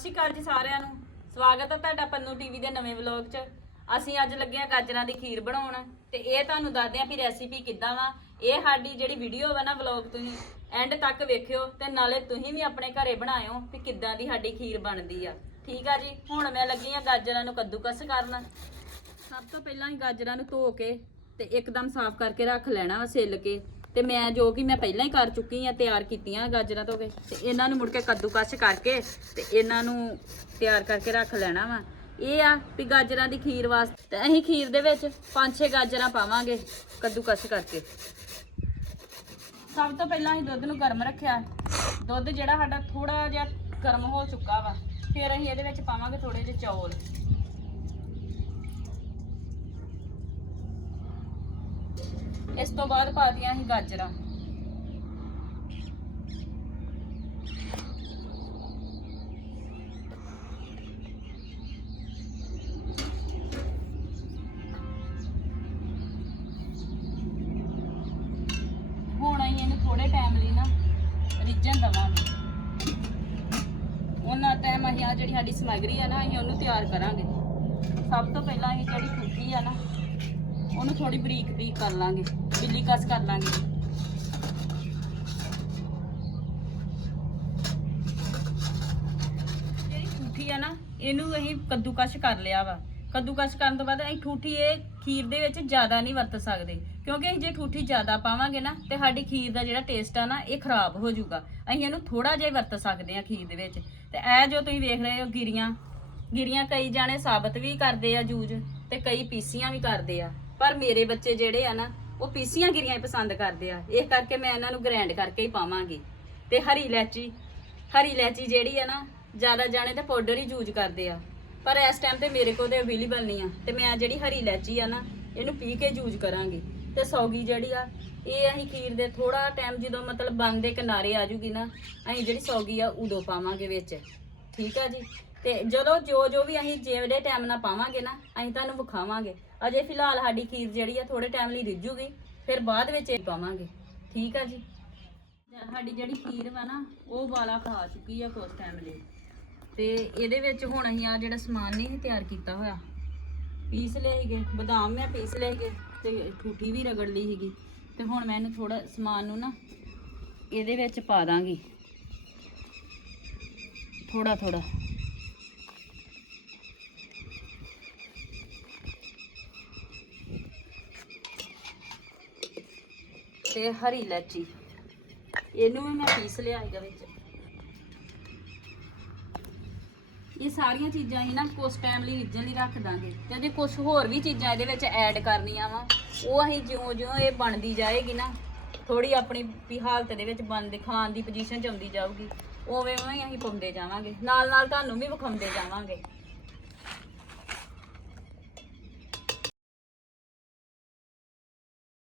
ਸਤਿ ਸ਼੍ਰੀ ਅਕਾਲ ਜੀ ਸਾਰਿਆਂ ਨੂੰ। ਸਵਾਗਤ ਹੈ ਤੁਹਾਡਾ ਪੰਨੂ ਟੀਵੀ ਦੇ ਨਵੇਂ ਵਲੌਗ 'ਚ। ਅਸੀਂ ਅੱਜ ਲੱਗੇ ਆ ਗਾਜਰਾਂ ਦੀ ਖੀਰ ਬਣਾਉਣ ਤੇ ਇਹ ਤੁਹਾਨੂੰ ਦੱਸਦੇ ਆ ਵੀ ਰੈਸਿਪੀ ਕਿੱਦਾਂ ਵਾ। ਇਹ ਸਾਡੀ ਜਿਹੜੀ ਵੀਡੀਓ ਵਾ ਨਾ ਵਲੌਗ ਤੁਸੀਂ ਐਂਡ ਤੱਕ ਵੇਖਿਓ ਤੇ ਨਾਲੇ ਤੁਸੀਂ ਵੀ ਆਪਣੇ ਘਰੇ ਬਣਾਇਓ ਵੀ ਕਿੱਦਾਂ ਦੀ ਸਾਡੀ ਖੀਰ ਬਣਦੀ ਆ। ਠੀਕ ਆ ਜੀ? ਹੁਣ ਮੈਂ ਲੱਗੀ ਆ ਗਾਜਰਾਂ ਨੂੰ ਕੱਦੂਕਸ ਕਰਨ। ਸਭ ਤੋਂ ਪਹਿਲਾਂ ਹੀ ਗਾਜਰਾਂ ਨੂੰ ਧੋ ਕੇ ਤੇ ਇੱਕਦਮ ਸਾਫ਼ ਕਰਕੇ ਰੱਖ ਲੈਣਾ ਵਾ ਸਿੱਲ ਕੇ। ਤੇ ਮੈਂ ਜੋ ਕਿ ਮੈਂ ਪਹਿਲਾਂ ਹੀ ਕਰ ਚੁੱਕੀ ਆ ਤਿਆਰ ਕੀਤੀਆਂ ਗਾਜਰਾਂ ਧੋ ਕੇ। ਤੇ ਇਹਨਾਂ ਨੂੰ ਮੁੜ ਕੇ ਕੱਦੂਕਸ ਕਰਕੇ ਤੇ ਇਹਨਾਂ ਨੂੰ ਤਿਆਰ ਕਰਕੇ ਰੱਖ ਲੈਣਾ ਵਾ। ਇਹ ਆ ਵੀ ਗਾਜਰਾਂ ਦੀ ਖੀਰ ਵਾਸਤੇ। ਤੇ ਅਸੀਂ ਖੀਰ ਦੇ ਵਿੱਚ 5-6 ਗਾਜਰਾਂ ਪਾਵਾਂਗੇ ਕੱਦੂਕਸ ਕਰਕੇ। ਸਭ ਤੋਂ ਪਹਿਲਾਂ ਅਸੀਂ ਦੁੱਧ ਨੂੰ ਗਰਮ ਰੱਖਿਆ। ਦੁੱਧ ਜਿਹੜਾ ਸਾਡਾ ਥੋੜਾ ਜਿਹਾ ਗਰਮ ਹੋ ਚੁੱਕਾ ਵਾ। ਫਿਰ ਅਸੀਂ ਇਹਦੇ ਵਿੱਚ ਪਾਵਾਂਗੇ ਥੋੜੇ ਜਿਹੇ ਚੌਲ। ਇਸ ਤੋਂ ਬਾਅਦ ਪਾ ਦੀਆਂ ਅਸੀਂ ਗਾਜਰਾਂ। ਹੁਣ ਅਸੀਂ ਇਹਨੂੰ ਥੋੜੇ ਟਾਈਮ ਲਈ ਨਾ ਰਿੱਝਣ ਦਵਾਂਗੇ। ਉਹਨਾਂ ਟਾਈਮ ਅਸੀਂ ਆ ਜਿਹੜੀ ਸਾਡੀ ਸਮੱਗਰੀ ਆ ਨਾ, ਅਸੀਂ ਉਹਨੂੰ ਤਿਆਰ ਕਰਾਂਗੇ। ਸਭ ਤੋਂ ਪਹਿਲਾਂ ਅਸੀਂ ਜਿਹੜੀ ਕੁੱਟੀ ਆ ਨਾ ਉਹਨੂੰ ਥੋੜੀ ਬਰੀਕ ਬਰੀਕ ਕਰ ਲਾਂਗੇ, ਬਿੱਲੀ ਕਸ ਕਰ ਲਾਂਗੇ। ਜਿਹੜੀ ਠੂਠੀ ਆ ਨਾ, ਇਹਨੂੰ ਅਸੀਂ ਕੱਦੂਕਸ਼ ਕਰ ਲਿਆ ਵਾ। ਕੱਦੂਕਸ਼ ਕਰਨ ਤੋਂ ਬਾਅਦ ਅਸੀਂ ਠੂਠੀ ਇਹ ਖੀਰ ਦੇ ਵਿੱਚ ਜ਼ਿਆਦਾ ਨਹੀਂ ਵਰਤ ਸਕਦੇ, ਕਿਉਂਕਿ ਅਸੀਂ ਜੇ ਠੂਠੀ ਜ਼ਿਆਦਾ ਪਾਵਾਂਗੇ ਨਾ, ਤੇ ਸਾਡੀ ਖੀਰ ਦਾ ਜਿਹੜਾ ਟੇਸਟ ਆ ਨਾ, ਇਹ ਖਰਾਬ ਹੋ ਜਾਊਗਾ। ਅਸੀਂ ਇਹਨੂੰ ਥੋੜਾ ਜਿਹਾ ਵਰਤ ਸਕਦੇ ਆ ਖੀਰ ਦੇ ਵਿੱਚ। ਤੇ ਇਹ ਜੋ ਤੁਸੀਂ ਵੇਖ ਰਹੇ ਹੋ, ਗਿਰੀਆਂ ਗਿਰੀਆਂ ਕਈ ਜਾਣੇ ਸਾਬਤ ਵੀ ਕਰਦੇ ਆ ਜੂਜ, ਤੇ ਕਈ ਪੀਸੀਆਂ ਵੀ ਕਰਦੇ ਆ। ਪਰ ਮੇਰੇ ਬੱਚੇ ਜਿਹੜੇ ਆ ਨਾ, ਉਹ ਪੀਸੀਆਂ ਗਿਰੀਆਂ ਹੀ ਪਸੰਦ ਕਰਦੇ ਆ। ਇਸ ਕਰਕੇ ਮੈਂ ਇਹਨਾਂ ਨੂੰ ਗ੍ਰੈਂਡ ਕਰਕੇ ਹੀ ਪਾਵਾਂਗੀ। ਤੇ ਹਰੀ ਇਲਾਚੀ ਹਰੀ ਇਲਾਚੀ ਜਿਹੜੀ ਆ ਨਾ, ਜ਼ਿਆਦਾ ਜਾਣੇ ਤੇ ਪਾਊਡਰ ਹੀ ਯੂਜ਼ ਕਰਦੇ ਆ। ਪਰ ਇਸ ਟਾਈਮ ਤੇ ਮੇਰੇ ਕੋਲ ਤੇ ਅਵੇਲੇਬਲ ਨਹੀਂ ਆ। ਤੇ ਮੈਂ ਜਿਹੜੀ ਹਰੀ ਇਲਾਚੀ ਆ ਨਾ, ਇਹਨੂੰ ਪੀ ਕੇ ਯੂਜ਼ ਕਰਾਂਗੀ। ਤੇ ਸੌਗੀ ਜਿਹੜੀ ਆ, ਇਹ ਅਸੀਂ ਖੀਰ ਦੇ ਥੋੜਾ ਟਾਈਮ ਜਦੋਂ ਮਤਲਬ ਬੰਦ ਦੇ ਕਿਨਾਰੇ ਆ ਜੂਗੀ ਨਾ, ਅਸੀਂ ਜਿਹੜੀ ਸੌਗੀ ਆ ਉਦੋਂ ਪਾਵਾਂਗੇ ਵਿੱਚ। ਠੀਕ ਆ ਜੀ? ਤੇ ਜਦੋਂ ਜੋ ਜੋ ਵੀ ਅਸੀਂ ਜਿਹੜੇ ਟਾਈਮ ਨਾਲ ਪਾਵਾਂਗੇ ਨਾ, ਅਸੀਂ ਤੁਹਾਨੂੰ ਵਿਖਾਵਾਂਗੇ। ਅਜੇ ਫਿਲਹਾਲ ਸਾਡੀ ਖੀਰ ਜਿਹੜੀ ਆ ਥੋੜੇ ਟਾਈਮ ਲਈ ਰਿੱਝੂਗੀ ਫਿਰ ਬਾਅਦ ਵਿੱਚ ਇਹ ਪਾਵਾਂਗੇ। ਠੀਕ ਆ ਜੀ? ਸਾਡੀ ਜਿਹੜੀ ਖੀਰ ਵਾ ਨਾ, ਉਹ ਵਾਲਾ ਖਾ ਚੁੱਕੀ ਆ ਕੁਝ ਟਾਈਮ ਲਈ। ਤੇ ਇਹਦੇ ਵਿੱਚ ਹੁਣ ਅਸੀਂ ਆ ਜਿਹੜਾ ਸਮਾਨ ਨਹੀਂ ਤਿਆਰ ਕੀਤਾ ਹੋਇਆ, ਪੀਸ ਲਏ ਸੀਗੇ, ਬਦਾਮ ਮੈਂ ਪੀਸ ਲਏ ਸੀਗੇ, ਤੇ ਠੂਠੀ ਵੀ ਰਗੜ ਲਈ ਸੀਗੀ। ਤੇ ਹੁਣ ਮੈਂ ਇਹਨੂੰ ਥੋੜਾ ਸਮਾਨ ਨੂੰ ਨਾ ਇਹਦੇ ਵਿੱਚ ਪਾ ਦਾਂਗੀ। ਥੋੜਾ ਥੋੜਾ ਤੇ ਹਰੀ ਇਲਾਚੀ। ਇਹਨੂੰ ਵੀ ਮੈਂ ਪੀਸ ਲਿਆ ਹੈਗਾ ਵਿੱਚ। ਇਹ ਸਾਰੀਆਂ ਚੀਜ਼ਾਂ ਹੀ ਨਾ ਕੁਝ ਟਾਈਮ ਲਈ ਰਿੱਝਣ ਲਈ ਰੱਖ ਦਾਂਗੇ। ਤੇ ਜੇ ਕੁਝ ਹੋਰ ਵੀ ਚੀਜ਼ਾਂ ਇਹਦੇ ਵਿੱਚ ਐਡ ਕਰਨੀਆਂ ਵਾ, ਉਹ ਅਸੀਂ ਜਿਉਂ-ਜਿਉਂ ਇਹ ਬਣਦੀ ਜਾਏਗੀ ਨਾ ਥੋੜੀ ਆਪਣੀ ਵੀ ਹਾਲਤ ਦੇ ਵਿੱਚ ਬਣਦੀ, ਖਾਣ ਦੀ ਪੋਜੀਸ਼ਨ ਚ ਆਉਂਦੀ ਜਾਊਗੀ ਉਵੇਂ ਉਵੇਂ ਹੀ ਅਸੀਂ ਪਾਉਂਦੇ ਜਾਵਾਂਗੇ। ਨਾਲ ਨਾਲ ਤੁਹਾਨੂੰ ਵੀ ਵਿਖਾਉਂਦੇ ਜਾਵਾਂਗੇ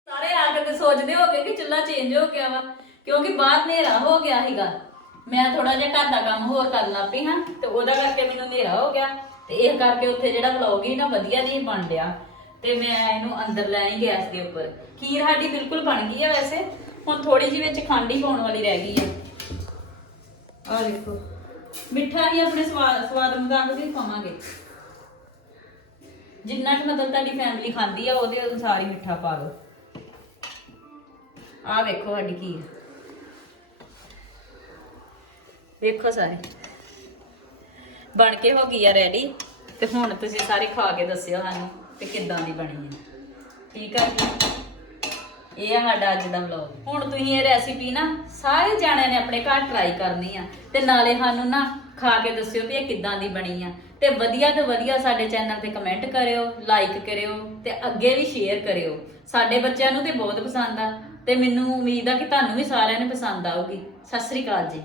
ਸਾਰੇ ਆ ਕੇ ਤੇ ਸੋਚਦੇ ਹੋਗੇ ਕਿ ਚੁੱਲ੍ਹਾ ਚੇਂਜ ਹੋ ਗਿਆ ਵਾ ਕਿਉਂਕਿ ਬਾਹਰ ਹਨੇਰਾ ਹੋ ਗਿਆ ਸੀਗਾ। ਮੈਂ ਥੋੜਾ ਜਿਹਾ ਘਰ ਦਾ ਕੰਮ ਹੋਰ ਕਰਨ ਲੱਗ ਪਈ ਹਾਂ ਤੇ ਉਹਦਾ ਕਰਕੇ ਮੈਨੂੰ ਹਨੇਰਾ ਹੋ ਗਿਆ। ਤੇ ਇਹ ਕਰਕੇ ਉੱਥੇ ਜਿਹੜਾ ਵਲੌਗ ਹੀ ਨਾ ਵਧੀਆ ਨਹੀਂ ਬਣ ਰਿਹਾ। ਤੇ ਮੈਂ ਇਹਨੂੰ ਅੰਦਰ ਲੈ ਆਈ ਗੈਸ ਦੇ ਉੱਪਰ। ਖੀਰ ਸਾਡੀ ਬਿਲਕੁਲ ਬਣ ਗਈ ਆ ਵੈਸੇ। ਹੁਣ ਥੋੜੀ ਜਿਹੀ ਵਿੱਚ ਖੰਡ ਹੀ ਪਾਉਣ ਵਾਲੀ ਰਹਿ ਗਈ ਆ। ਆ ਦੇਖੋ। ਮਿੱਠਾ ਹੀ ਆਪਣੇ ਸਵਾਦ ਸਵਾਦ ਮੁਤਾਬਕ ਹੀ ਪਾਵਾਂਗੇ। ਜਿੰਨਾ ਕਿ ਮਤਲਬ ਤੁਹਾਡੀ ਫੈਮਿਲੀ ਖਾਂਦੀ ਆ ਉਹਦੇ ਅਨੁਸਾਰ ਹੀ ਮਿੱਠਾ ਪਾ ਲਓ। ਆ ਵੇਖੋ ਸਾਡੀ ਖੀਰ ਵੇਖੋ ਸਾਰੇ। ਬਣ ਕੇ ਹੋ ਗਈ ਆ ਰੈਡੀ ਤੇ ਹੁਣ ਤੁਸੀਂ ਸਾਰੇ ਖਾ ਕੇ ਦੱਸਿਓ ਸਾਨੂੰ ਤੇ ਕਿੱਦਾਂ ਦੀ ਬਣੀ ਹੈ ਠੀਕ ਆ ਜੀ? ਇਹ ਆ ਸਾਡਾ ਅੱਜ ਦਾ ਵਲੌਗ ਹੁਣ ਤੁਸੀਂ ਇਹ ਰੈਸਿਪੀ ਨਾ ਸਾਰੇ ਜਾਣਿਆਂ ਨੇ ਆਪਣੇ ਘਰ ਟਰਾਈ ਕਰਨੀ ਆ। ਤੇ ਨਾਲੇ ਸਾਨੂੰ ਨਾ ਖਾ ਕੇ ਦੱਸਿਓ ਵੀ ਇਹ ਕਿੱਦਾਂ ਦੀ ਬਣੀ ਆ। ਤੇ ਵਧੀਆ ਤੋਂ ਵਧੀਆ ਸਾਡੇ ਚੈਨਲ ਤੇ ਕਮੈਂਟ ਕਰਿਓ ਲਾਈਕ ਕਰਿਓ ਤੇ ਅੱਗੇ ਵੀ ਸ਼ੇਅਰ ਕਰਿਓ। ਸਾਡੇ ਬੱਚਿਆਂ ਨੂੰ ਤੇ ਬਹੁਤ ਪਸੰਦ ਆ। ਤੇ ਮੈਨੂੰ ਉਮੀਦ ਆ ਕਿ ਤੁਹਾਨੂੰ ਵੀ ਸਾਰਿਆਂ ਨੂੰ ਪਸੰਦ ਆਊਗੀ। ਸਤਿ ਸ੍ਰੀ ਅਕਾਲ ਜੀ।